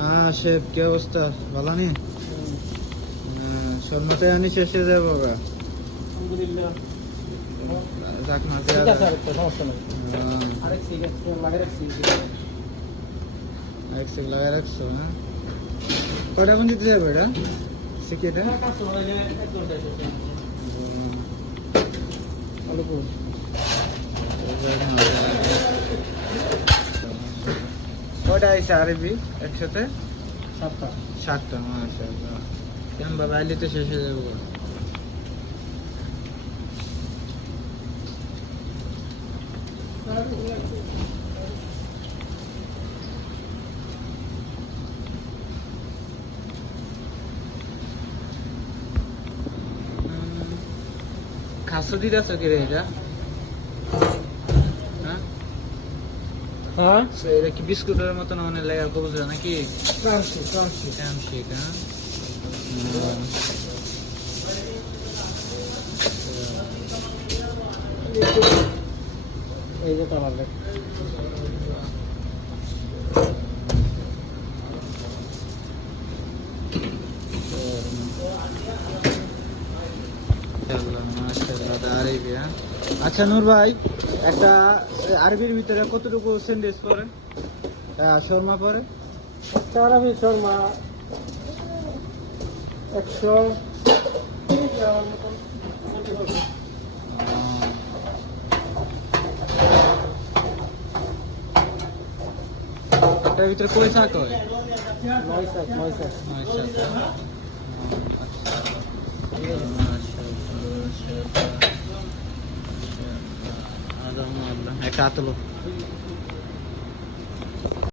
হ্যাঁ শেফ, কি অবস্থা? ভালো নি? স্বর্ণতে আনি শেষে যাবো ওরা। আলহামদুলিল্লাহ। যাক না ঠিক আছে, আরেকটা সমস্যা নেই। আরেক সিগারেট লাগিয়ে রাখছি। এক সেক লাগাই রাখছো না? কয়টা কোন দিতে যাবে এটা সিকেটে? কাস্টমার হইলে এক ঘন্টা এসেছে। ভালো করুন। কয়টা আইসে আরবি একসাথে? 7টা। 7টা। মাশাআল্লাহ। কেমন বাবা আইলে তো শেষ হয়ে যাবো। খাসো দিদাস কি রে এটা? হ্যাঁ, হ্যাঁ, এটা কি বিস্কুটের মতন অনেক লেগা কবুজ নাকি? ক্রাঞ্চি। ক্যামশিক, হ্যাঁ। এই যে তোমার দেখ। আচ্ছা নূর ভাই, একটা আরবির ভিতরে কতটুকু সেন্টেন্স পড়ে? শর্মা পড়ে? একটা আরবি শর্মা 130 গ্রামের মতন। একটার ভিতরে কয় শাক হয়? 9 শাক। 9 শাক। একটা আতলো।